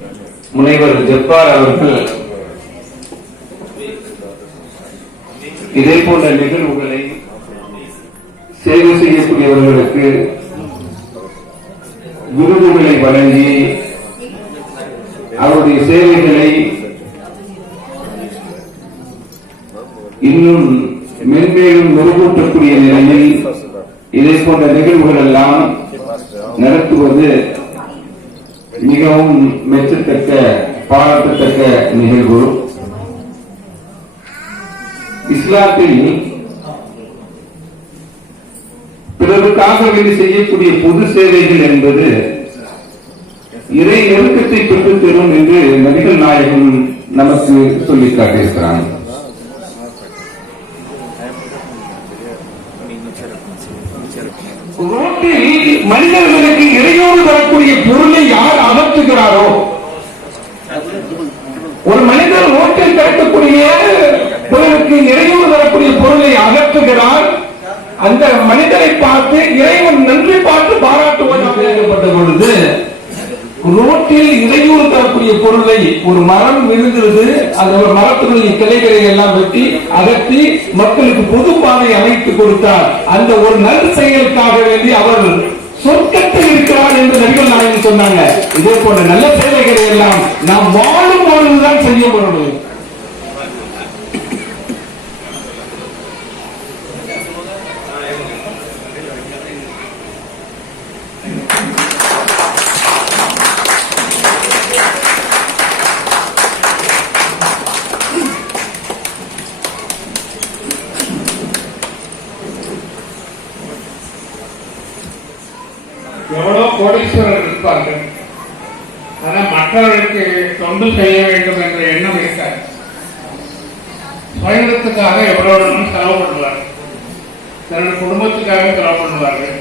முனைவர் ஜப்பார் அவர்கள் இதே போன்ற நிகழ்வுகளை சேவை செய்யக்கூடியவர்களுக்கு விருதுகளை வழங்கி அவருடைய சேவைகளை இன்னும் மென்மேலும் மெருகூட்டக்கூடிய நிலையில் இதே போன்ற நிகழ்வுகள் எல்லாம் நடத்துவது மிகவும் மெச்சத்தக்க பாராட்டத்தக்க நிகழ்வு. இஸ்லாத்தில் பிறருக்காக வேண்டி செய்யக்கூடிய பொது சேவைகள் என்பது இறை நெருக்கத்தை பெற்றுத் தரும் என்று நபிகள் நாயகம் நமக்கு சொல்லிக் காட்டியிருக்கிறாங்க. ரோட்டில் மனிதர்களுக்கு இறையோடு வரக்கூடிய பொருளை யார் அகற்றுகிறாரோ, ஒரு மனிதர் ரோட்டில் கிடைக்கக்கூடிய பொருளுக்கு இறையோடு வரக்கூடிய பொருளை அகற்றுகிறார். அந்த மனிதரை பார்த்து இறைவன் நன்றி பார்த்து பாராட்டுவதாக ஏற்பட்ட பொழுது ரோட்டில் இடையூறு தரக்கூடிய பொருளை ஒரு மரம் விழுகிறது, அந்த ஒரு மரத்தினுடைய கிளைகளை எல்லாம் வெட்டி அகற்றி மக்களுக்கு பொது பாதை அமைத்து கொடுத்தார். அந்த ஒரு நல் செயலுக்காக வேண்டி அவர் சொர்க்கத்தில் இருக்கிறார் என்று நபிகள் நாயகம் சொன்னாங்க. இதே போன்ற நல்ல சேவைகளை எல்லாம் நாம் வாழும் பொழுதுதான் செய்ய முடியும். எவ்வளவு கோடீஸ்வரர் இருப்பார்கள், ஆனால் மற்றவர்களுக்கு தொண்டு செய்ய வேண்டும் என்ற எண்ணம் இருக்காது. சுயத்துக்காக எவ்வளவு செலவு பண்ணுவார்கள், தன்னுடைய குடும்பத்துக்காக செலவு பண்ணுவார்கள்.